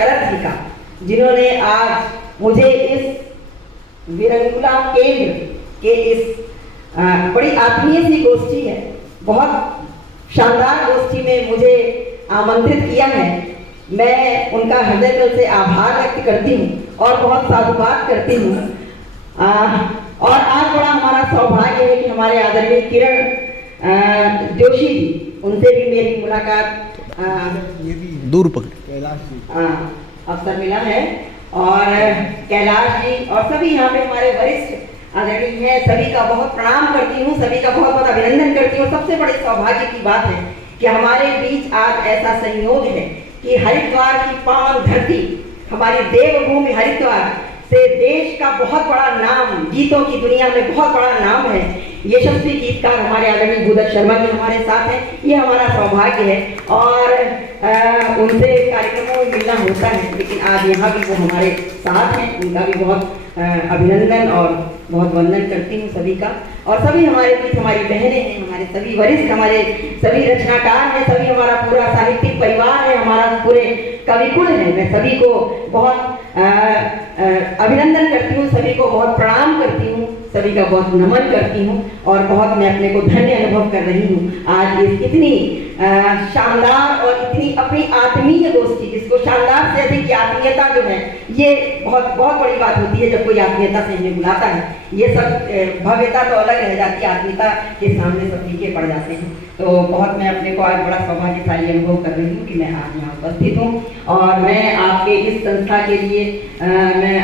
शरद जी का, जिन्होंने आज मुझे इस विरंगुला केंद्र के इस बड़ी आत्मीय सी गोष्ठी है, बहुत शानदार गोष्ठी में मुझे आमंत्रित किया है। मैं उनका हृदय दिल से आभार व्यक्त करती हूँ और बहुत साधुवाद करती हूँ। और आज बड़ा हमारा सौभाग्य है कि हमारे आदरणीय किरण जोशी जी, उनसे भी मेरी मुलाकात दूर पकड़ अवसर मिला है। और कैलाश जी और सभी यहाँ पे हमारे वरिष्ठ आदरणीय हैं, सभी का बहुत प्रणाम करती हूँ, सभी का बहुत बहुत अभिनंदन करती हूँ। सबसे बड़े सौभाग्य की बात है कि हमारे बीच आज ऐसा संयोग है कि हरिद्वार की पावन धरती, हमारी देवभूमि हरिद्वार से देश का बहुत बड़ा नाम, गीतों की दुनिया में बहुत बड़ा नाम है, यशस्वी गीतकार हमारे आदरणीय भूदत्त शर्मा जी हमारे साथ हैं। ये हमारा सौभाग्य है और उनसे कार्यक्रमों में मिलना होता है, लेकिन आज यहाँ भी वो हमारे साथ हैं। उनका भी बहुत अभिनंदन और बहुत वंदन करती हूँ सभी का। और सभी हमारे बीच हमारी बहनें हैं, हमारे सभी वरिष्ठ, हमारे सभी रचनाकार हैं, सभी हमारा पूरा साहित्यिक परिवार है, हमारा पूरे कविकुल है। मैं सभी को बहुत अभिनंदन करती हूँ, सभी को बहुत प्रणाम करती हूँ, सभी का बहुत नमन करती हूँ और बहुत मैं अपने को धन्य अनुभव कर रही हूँ आज इस इतनी शानदार और इतनी अपनी आत्मीय दोस्ती, जिसको शानदार से अधिक आत्मीयता जो है, ये बहुत बहुत बड़ी बात होती है जब कोई आत्मीयता से हमें बुलाता है। ये सब भव्यता तो अलग रह जाती है, आत्मीयता के सामने सब फीके पड़ जाते हैं। तो बहुत मैं अपने को आज बड़ा सौभाग्यशाली अनुभव कर रही हूँ कि मैं आज यहाँ उपस्थित हूँ और मैं आपके इस संस्था के लिए मैं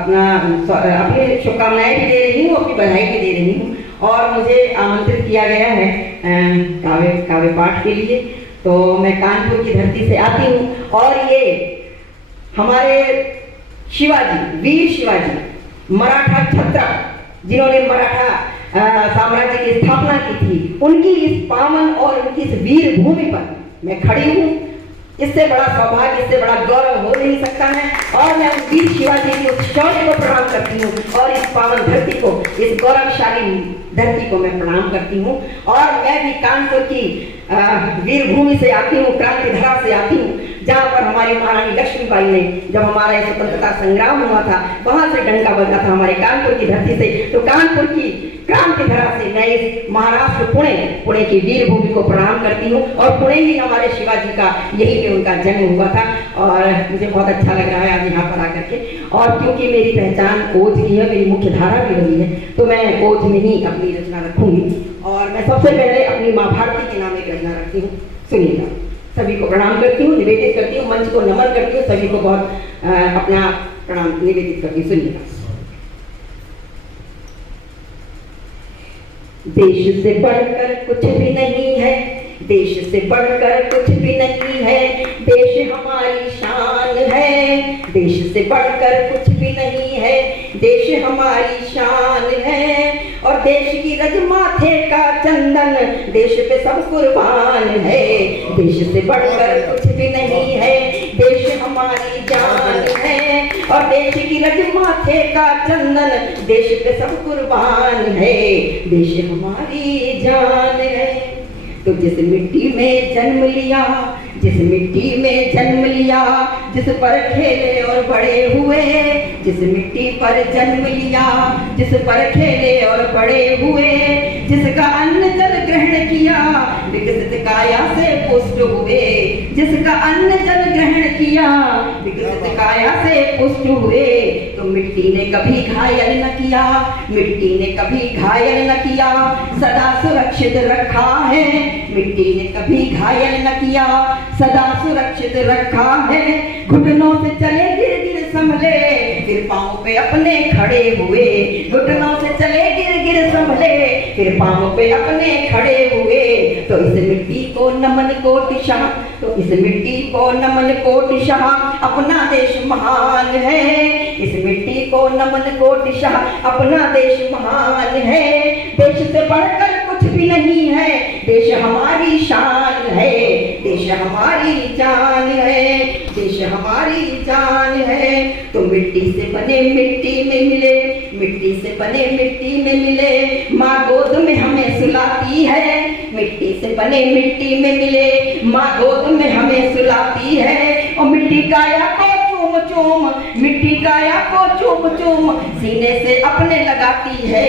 अपनी शुभकामनाएं भी दे रही हूँ, अपनी बधाई भी दे रही हूँ। और मुझे आमंत्रित किया गया है काव्य पाठ के लिए, तो मैं कानपुर की धरती से आती हूँ और ये हमारे शिवाजी, वीर शिवाजी, मराठा छत्र, जिन्होंने मराठा साम्राज्य की स्थापना की थी, उनकी इस पावन और उनकी इस वीर भूमि पर मैं खड़ी हूँ। इससे बड़ा सौभाग्य, इससे बड़ा गौरव हो नहीं सकता है। और मैं वीर शिवाजी की उस शौर्य को प्रणाम करती हूँ और इस पावन धरती को, इस गौरवशाली धरती को मैं प्रणाम करती हूँ। और मैं भी कानपुर की वीर भूमि से आती हूँ, क्रांति धरा से आती हूँ, जहाँ पर हमारी महारानी लक्ष्मीबाई ने, जब हमारा स्वतंत्रता संग्राम हुआ था, वहां से डंका बजा था हमारे कानपुर की धरती से। तो कानपुर की क्रांति धरा से मैं इस महाराष्ट्र पुणे की वीर भूमि को प्रणाम करती हूँ। और पुणे ही हमारे शिवाजी का, यही पे उनका जन्म हुआ था और मुझे बहुत अच्छा लग रहा है आज यहाँ पर आकर के। और क्योंकि मेरी पहचान ओज की है, मेरी मुख्य धारा भी रही है, तो मैं ओज में ही अपनी रचना रखूंगी। और मैं सबसे पहले अपनी माँ भारती के नाम एक रचना रखती हूँ, सुनिएगा। सभी को प्रणाम करती हूँ, निवेदित करती हूँ, मंच को नमन करती हूँ, सभी को बहुत अपना प्रणाम निवेदित करती हूँ। सुनिएगा। देश से बढ़कर कुछ भी नहीं है, देश से बढ़कर कुछ भी नहीं है, देश हमारी शान है। देश से बढ़कर कुछ भी नहीं है, देश हमारी शान है। और देश की रज माथे का चंदन, देश पे सब कुर्बान है। देश से बढ़कर कुछ भी नहीं है, देश हमारी जान है। और देश की रज माथे का चंदन, देश पे सब कुर्बान है। देश हमारी जान है। तो जिस मिट्टी में जन्म लिया, जिस मिट्टी में जन्म लिया, जिस पर खेले और बड़े हुए, जिस मिट्टी पर जन्म लिया, जिस पर खेले और बड़े हुए, जिसका अन्न जल ग्रहण किया, विकसित काया से पुष्ट हुए। जिसका अन्न जल ग्रहण किया, विकसित काया से पुष्ट हुए। तो मिट्टी ने कभी घायल न किया, मिट्टी ने कभी घायल न किया, सदा सुरक्षित रखा है। मिट्टी ने कभी घायल न किया, सदा सुरक्षित रखा है। घुटनों से चले गिर गिर संभले, फिर पांव पे अपने खड़े हुए। घुटनों से चले गिर गिर संभले, फिर पांव पे अपने खड़े हुए। तो इस मिट्टी को नमन कोटिशाह, तो इस मिट्टी को नमन कोटिशाह, अपना देश महान है। इस मिट्टी को नमन कोटिशाह, अपना देश महान है। देश से बढ़कर कुछ भी नहीं है, देश हमारी शान है। देश हमारी जान है, देश हमारी जान है। तो मिट्टी से बने मिट्टी में मिले, मिट्टी से बने मिट्टी में मिले, माँ गोद में हमें सुलाती है। मिट्टी से बने मिट्टी में मिले, माँ गोद में हमें सुलाती है। और मिट्टी काया को चूम चूम, मिट्टी काया को चूम चूम सीने से अपने लगाती है।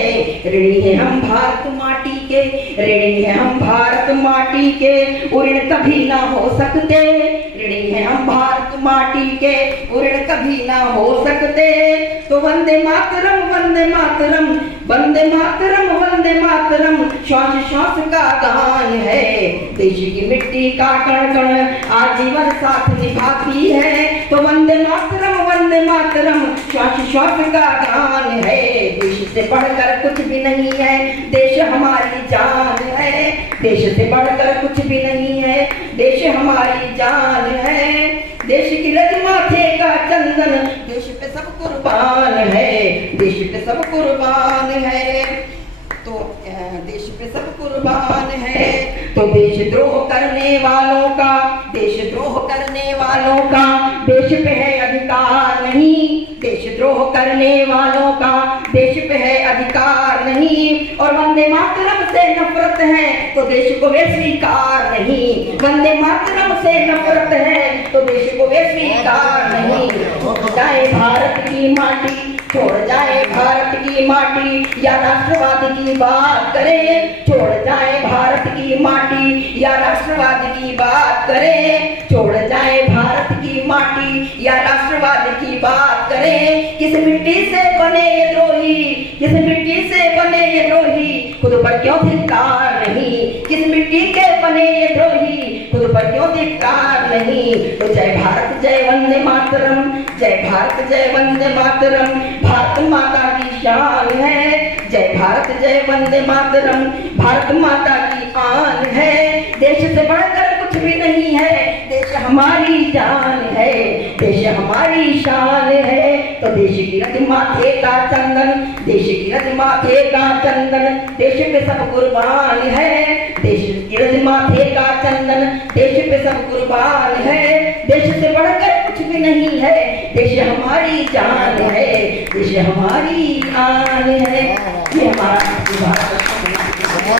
ऋणी है हम भारत माटी के, ऋणी है हम भारत माटी के, ऋण कभी ना हो सकते। ऋणी है हम भारत माटी के, ऋण कभी ना हो सकते। तो वंदे मातरम वंदे मातरम, वंदे मातरम वंदे मातरम श्वास श्वास का गान है। देश की मिट्टी का कण कण आजीवन साथ निभाती है। तो वंदे मातरम श्वास श्वास का गान है। देश से बढ़कर कुछ भी नहीं है, देश हमारी जान है। देश से बढ़कर कुछ भी नहीं है, देश हमारी जान है। देश की रज माथे का चंदन, देश पे सब कुर्बान है। देश पे सब कुर्बान है, तो देश पे सब कुर्बान है। तो देशद्रोह करने वालों का, देशद्रोह करने वालों का देश पे है अधिकार नहीं। देशद्रोह करने वालों का देश पे है अधिकार नहीं। और वंदे मातरम से नफरत है तो देश को वे स्वीकार नहीं। वंदे मातरम से नफरत है तो देश को वे स्वीकार नहीं। जाए भारत की माटी, छोड़ जाए भारत की माटी या राष्ट्रवाद की बात करें। छोड़ जाए भारत की माटी या राष्ट्रवाद की बात करें। छोड़ जाए भारत की माटी या राष्ट्रवाद की बात करें। किस मिट्टी से बने ये द्रोही, किस मिट्टी से बने ये द्रोही, खुद पर क्यों धिक्कार नहीं। किस मिट्टी के बने ये द्रोही, खुद पर क्यों धिक्कार नहीं। तो जय भारत जय वंदे मातरम, जय भारत जय वंदे मातरम भारत माता की शान है। जय भारत जय वंदे मातरम भारत माता की आन है। देश से बढ़कर कुछ भी नहीं है, देश हमारी जान है। देश हमारी शान है। तो देश की रज माथे का चंदन, देश की रज माथे का चंदन देश पे सब कुर्बान है। देश की रज माथे का चंदन देश पे सब कुर्बान है। देश से बढ़कर कुछ भी नहीं है, देश हमारी जान है। देश हमारी आन है। ये हमारा भारत